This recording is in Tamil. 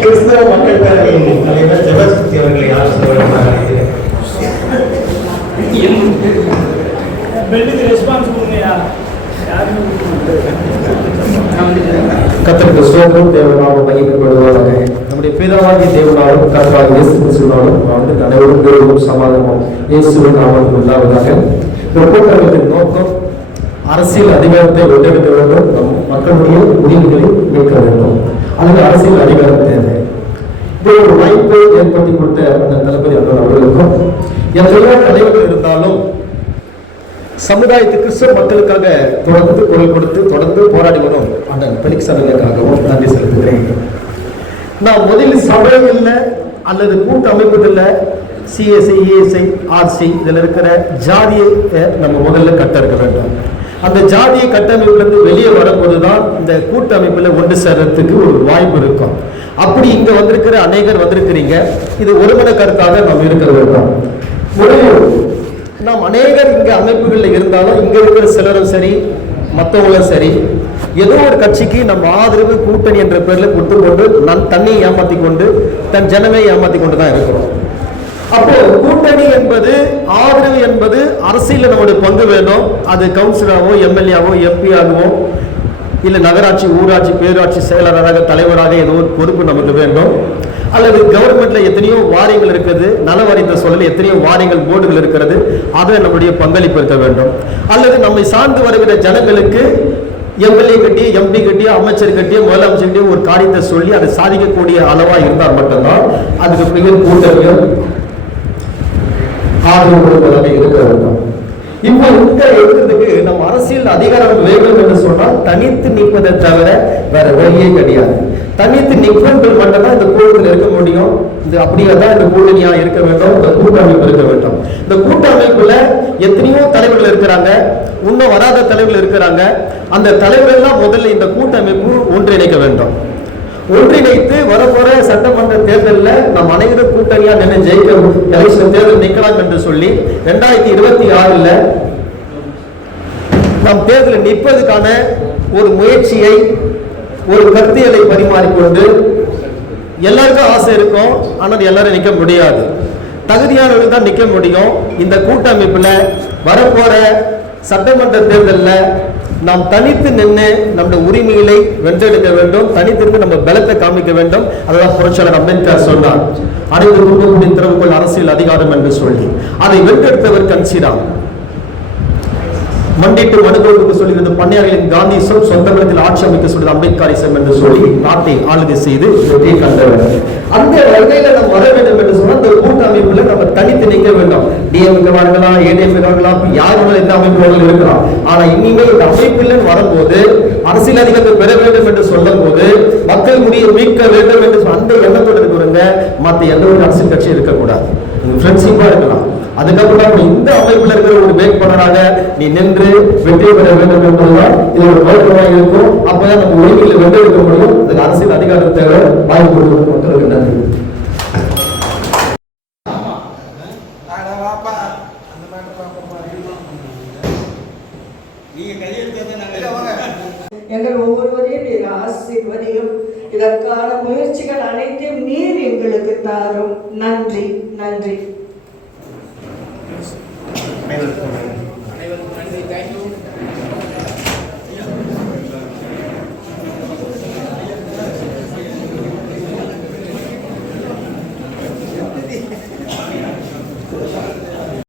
கிறிஸ்தவ மக்கள் பேரவையின் தலைவர் ஜெபசக்தி அவர்களை ஆசிரியர் கத்தருக்கு தேவனாலும் நம்முடைய தேவனாலும் இயேசு அனைவரும் இயேசுவின் இந்த கூட்டத்தின் நோக்கம் அரசியல் அதிகாரத்தை ஒன்றிணைக்க வேண்டும். நம் மக்களுடைய உரிமைகளை மீட்க வேண்டும். அதுக்கு அரசியல் அதிகாரம் தேவை. இப்படி ஒரு வாய்ப்பை ஏற்படுத்தி கொடுத்த அந்த தளபதி அண்ணன் அவர்களுக்கும் எத்தனையோ தலைவர்கள் இருந்தாலும் சமுதாயத்து கிறிஸ்தவ மக்களுக்காக தொடர்ந்து குரல் கொடுத்து தொடர்ந்து போராடி வரும் அண்ணன் பெலிக்ஸ் அண்ணனுக்காகவும் நன்றி செலுத்துகிறேன். நான் முதலில் சபையில் அல்லது கூட்டமைப்புகளில் சிஎஸ்ஐ இஎஸ்ஐ ஆர்சி இதில் இருக்கிற ஜாதியை நம்ம முதல்ல கட்டறுக்க இருக்கிறோம் அந்த ஜாதிய கட்டமைப்பிலிருந்து வெளியே வரும்போது தான் இந்த கூட்டமைப்பில் ஒன்று சேர்றதுக்கு ஒரு வாய்ப்பு இருக்கும். அப்படி இங்க வந்திருக்கிற அநேகர் வந்திருக்கிறீங்க. இது ஒருமன கருத்தாக நாம் இருக்கிறவர்கள் ஒரு நாம் அநேகர் இங்க அமைப்புகளில் இருந்தாலும் இங்க இருக்கிற சிலரும் சரி மற்றவங்களும் சரி ஏதோ ஒரு கட்சிக்கு நம்ம ஆதரவு கூட்டணி என்ற பேரில் கொடுத்து கொண்டு நன் தன்னை ஏமாத்தி கொண்டு தன் ஜனமே ஏமாத்தி கொண்டு தான் இருக்கிறோம். அப்போ கூட்டணி என்பது ஆதரவு என்பது அரசியலில் நம்முடைய பங்கு வேணும் அது கவுன்சிலராகவோ எம்எல்ஏவோ எம்பி ஆகவோ இல்லை நகராட்சி ஊராட்சி பேராட்சி செயலாளராக தலைவராக ஏதோ ஒரு பொறுப்பு நமக்கு வேண்டும். அல்லது கவர்மெண்ட்ல எத்தனையோ வாரியங்கள் இருக்குது நல வாரியத்தை சொல்லல எத்தனையோ வாரியங்கள் போர்டுகள் இருக்கிறது அதை நம்முடைய பங்களிப்பு இருக்க வேண்டும். அல்லது நம்மை சார்ந்து வருகிற ஜனங்களுக்கு எம்எல்ஏ கட்டி எம்பி கட்டியோ அமைச்சர் கட்டியோ முதலமைச்சர் கட்டியோ ஒரு காரியத்தை சொல்லி அதை சாதிக்கக்கூடிய அளவா இருந்தால் மட்டும்தான் அதுக்கு மிக கூட்டங்கள் ஆதரவு இருக்க வேண்டும். இப்போ இந்த இருக்கிறதுக்கு நம்ம அரசியல் அதிகாரம் வேண்டும் என்று சொன்னால் தனித்து நிற்பதை தவிர வேற வழியே கிடையாது. தனித்து நிற்பவர்கள் மட்டும்தான் இந்த கூட்டத்தில் இருக்க முடியும். இது அப்படியே தான் இந்த கூட்டணியா இருக்க வேண்டும். இந்த கூட்டமைப்பு இருக்க வேண்டும். இந்த கூட்டமைப்புல எத்தனையோ தலைவர்கள் இருக்கிறாங்க. இன்னும் வராத தலைவர்கள் இருக்கிறாங்க. அந்த தலைவர்கள் எல்லாம் முதல்ல இந்த கூட்டமைப்பு ஒன்றிணைக்க வேண்டும். ஒன்றிணைத்து வரப்போற சட்டமன்ற தேர்தலில் நம் அனைவரும் கூட்டணியா நின்று ஜெயிக்க எலெக்ஷன் தேர்தல் நிற்கலாம் என்று சொல்லி ரெண்டாயிரத்தி இருபத்தி ஆறுல நாம் தேர்தலில் நிற்பதுக்கான ஒரு முயற்சியை ஒரு கருத்தியலை பரிமாறிக்கொண்டு எல்லாருக்கும் ஆசை இருக்கும். ஆனால் எல்லாரும் நிற்க முடியாது. தகுதியானவர்கள் தான் நிற்க முடியும். இந்த கூட்டமைப்புல வரப்போற சட்டமன்ற தேர்தலில் நாம் தனித்து நின்று நம்முடைய உரிமைகளை வென்றெடுக்க வேண்டும் தனித்திருந்து நம்ம பலத்தை காமிக்க வேண்டும். அதுதான் புரட்சியாளர் அம்பேத்கர் சொன்னார். அனைத்து குடும்பத்தின் திறவுக்குள் அரசியல் அதிகாரம் என்று சொல்லி. அதை வென்றெடுத்தவர் கன்சிராம். மண்டிட்டு மனுக்கோவுக்கு சொல்லுகிறது பண்ணையாளர்களின் காந்திசம் சொந்த பலத்தில் ஆட்சி அமைக்க சொல்றது அம்பேத்கரிசம் என்று சொல்லி நாட்டை ஆளுகை செய்து வெற்றியை கண்டவர் அந்த வகையில நம்ம வர வேண்டும் என்று சொன்னால் அந்த கூட்டமைப்புல நம்ம தனித்து நிற்க வேண்டும். டிஎம்கே வார்களா ஏடிஎம்கே வார்களா யார் வேணாலும் எந்த அமைப்பு ஆனா இனிமே இந்த அமைப்பில் வரும்போது அரசியல் அதிகாரத்தை பெற வேண்டும் என்று சொல்லும் போது மக்கள் முடியை மீட்க வேண்டும் என்று அந்த எண்ணத்தோடு இருக்கிறவங்க மற்ற எந்த ஒரு அரசியல் கட்சியும் இருக்கக்கூடாது. ஃப்ரெண்ட்ஷிப்பா இருக்கலாம். அதுக்கப்புறம் இந்த அமைப்புல இருக்கிற ஒரு வேட்பாளராக நீ நின்று வெற்றி பெற வேண்டும் என்பதுதான் இது ஒரு நோக்கமாக இருக்கும். அப்பதான் நம்ம உரிமையில எடுக்க முடியும். அதுக்கு அரசியல் அதிகாரத்தை வாய்ப்பு கொடுக்கணும் மக்களுக்கு நன்றி. எங்கள் ஒவ்வொருவரையும் நீர் ஆசீர்வதியும். இதற்கான முயற்சிகள் அனைத்தையும் நீர் எங்களுக்கு தாரும். நன்றி நன்றி.